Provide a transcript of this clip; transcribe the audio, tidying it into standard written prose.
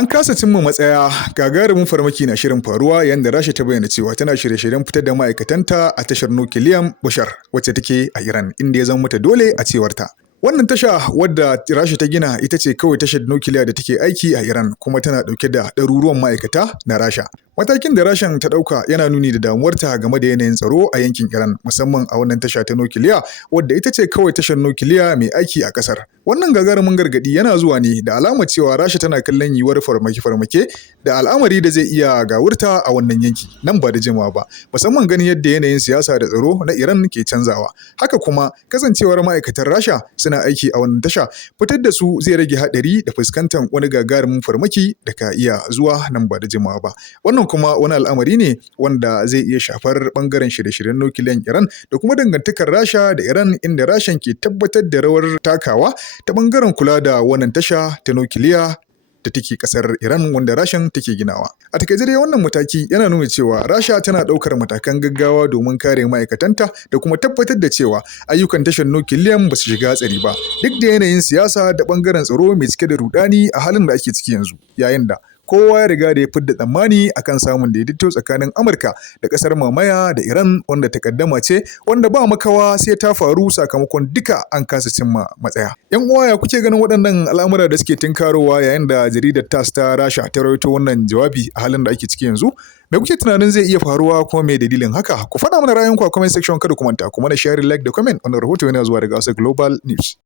An kasa cimma matsaya, gagarumin farmaki na shirin faruwa yayin da Rasha ta bayyana cewa tana shirye-shiryen fitar da ma'aikatanta a tashar nukiliyan Bushar wacce take a Iran, inda ya zama mata dole a cewarta. Wannan tasha wadda Rasha ta gina ita ce kawai tashar nukiliya da take aiki a Iran kuma tana ɗauke da ɗaruruwan ma'aikata na Rasha. Matakin da Rashan ta ɗauka yana nuni da damuwarta game da yanayin tsaro a yankin Iran, musamman a wannan tasha ta nukiliya wadda ita ce kawai tashar nukiliya mai aiki a ƙasar. Wannan gagarumin gargaɗi yana zuwa ne da alamar cewa Rasha tana kallon yiwuwar farmake-farmake da al'amari da zai iya gawurta a wannan yanki nan ba da jimawa ba, musamman ganin yadda yanayin siyasa da tsaro na Iran ke canzawa. Haka kuma kasancewar ma'aikatan Rasha suna aiki a wannan tasha, fitar da su zai rage haɗari da fuskantar wani gagarumin farmaki da ka iya zuwa nan ba da jimawa ba. Wannan kuma wani al'amari ne wanda zai iya shafar bangaren shirye-shiryen nukiliyan Iran da kuma dangantakar Rasha da Iran, inda Rashan ke tabbatar da rawar takawa ta bangaren kula da wannan tasha ta nukiliya da take kasar Iran wanda Rashan take ginawa. A takaice dai wannan mataki yana nuna cewa Rasha tana ɗaukar matakan gaggawa domin kare ma'aikatanta da kuma tabbatar da cewa ayyukan tashar nukiliyan ba su shiga hatsari ba, duk da yanayin siyasa da bangaren tsaro mai cike da rudani a halin da ake ciki yanzu, yayin da kowa ya riga da ya fidda tsammani akan samun daidaito tsakanin Amurka da ƙasar mamaya da Iran wanda takaddama ce wanda ba makawa sai ta faru sakamakon duka an kasa cimma matsaya. Yan uwa, ya kuke ganin waɗannan al'amura da suke tinkarowa yayin da jaridar TASS ta Rasha ta rawaito wannan jawabi a halin da ake ciki yanzu? Me kuke tunanin zai iya faruwa kuma me dalilin haka? Ku faɗa mana ra'ayinku a comment section, kada ku manta kuma na share, like da comment. Wannan rahoto yana zuwa daga Global News.